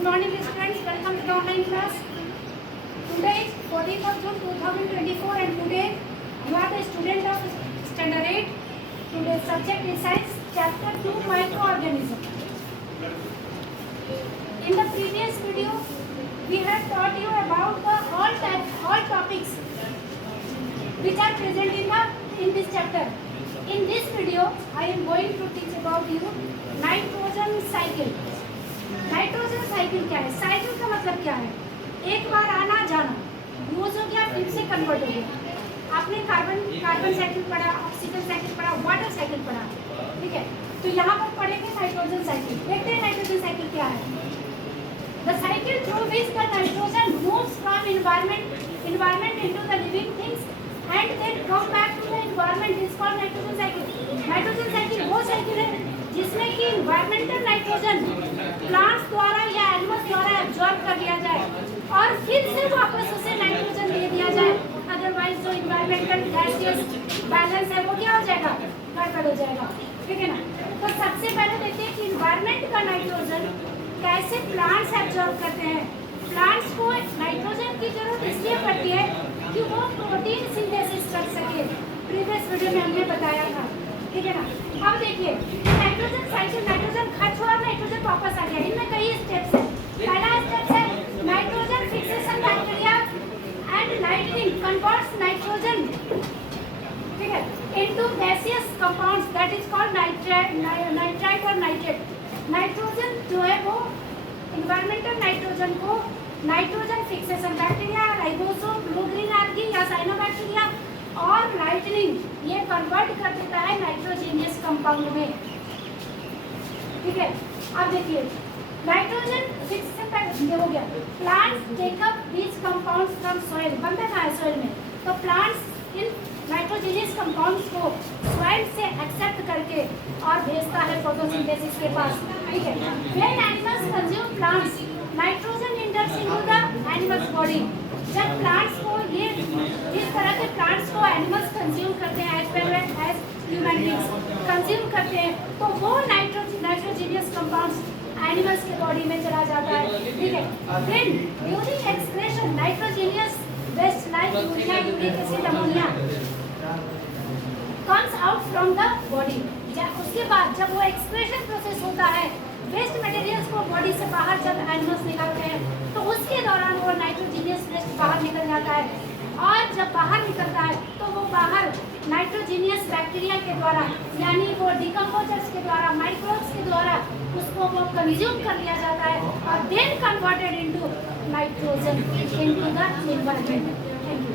Good morning students, welcome to the online class. Today is 14th of June 2024 and today you are the student of standard 8. Today's subject is science chapter 2 microorganism. In the previous video we have taught you about the all topics which are present in this chapter. In this video I am going to teach about you nitrogen cycle. Nitrogen cycle क्या है? Cycle का मतलब क्या है? एक बार आना जाना, use हो गया फिर से कन्वर्ट हो गया. आपने कार्बन साइकिल पढ़ा, ऑक्सीजन साइकिल पढ़ा, वाटर साइकिल पढ़ा, ठीक है? तो यहाँ पर पढ़ेंगे नाइट्रोजन साइकिल. देखते हैं नाइट्रोजन साइकिल क्या है. The cycle through which the nitrogen moves from environment into the living things and then come back to the environment is called nitrogen cycle. Nitrogen cycle वो साइकिल है जिसमें कि environmental nitrogen plants द्वारा या animals द्वारा absorb कर लिया जाए और फिर से वापस उसे नाइट्रोजन दे दिया जाए. अदरवाइज जो इन्वायरमेंटल गैसियस बैलेंस है वो क्या हो जाएगा? गड़बड़ हो जाएगा. ठीक है ना? तो सबसे पहले देखते हैं कि इन्वायरमेंट का नाइट्रोजन कैसे प्लांट्स एब्जॉर्ब करते हैं. प्लांट्स को नाइट्रोजन की जरूरत इसलिए पड़ती है कि वो प्रोटीन सिंथेसिस कर सके. प्रीवियस वीडियो में हमने बताया था. ठीक है ना? अब देखिए नाइट्रोजन साइकिल, नाइट्रोजन खर्च हुआ, नाइट्रोजन वापस आ गया. इनमें कई स्टेप्स हैं. पहला स्टेप है नाइट्रोजन फिक्सेशन बैक्टीरिया एंड नाइट्रिन कन्वर्ट्स नाइट्रोजन, ठीक है, into gaseous compounds that is called nitrite और नाइट्रेट. नाइट्रोजन जो है वो इन्वायरमेंटल नाइट्रोजन को nitrogen fixation bacteria, ribosome, blue green algae या साइनोबैक्टीरिया और नाइट्रिन ये कन्वर्ट कर देता है नाइट्रोजीनियस कंपाउंड में. ठीक है? अब देखिए नाइट्रोजन फिक्सेशन बैक्टीरिया हो गया. Plants take up these compounds from soil. बनता कहाँ है? सॉइल में. तो प्लांट्स इन नाइट्रोजीनियस कंपाउंड्स को सॉइल से एक्सेप्ट करके और भेजता है फोटोसिंथेसिस के पास. ठीक है? When animals consume plants nitrogen enters into the animals body. जब प्लांट्स को ये इस तरह के प्लांट्स को एनिमल्स कंज्यूम करते हैं, एज ह्यूमन बीइंग्स कंज्यूम करते हैं, तो वो नाइट्रोजीनियस कंपाउंड्स एनिमल्स के बॉडी में चला जाता है. ठीक है? Then during excretion nitrogenous waste like urea, uric acid, ammonia comes out from the body. उसके बाद जब वो एक्सक्रीशन प्रोसेस होता है, वेस्ट मटेरियल्स को बॉडी से बाहर जब एनिमल्स निकालते हैं तो उसके दौरान वो नाइट्रोजीनियस वेस्ट बाहर निकल जाता है. और जब बाहर निकलता है तो वो बाहर नाइट्रोजीनियस बैक्टीरिया के द्वारा यानी वो डिकम्पोजर्स के द्वारा, माइक्रोब्स के द्वारा उसको वो कंज्यूम कर लिया जाता है और then converted into nitrogen into the environment. Thank you.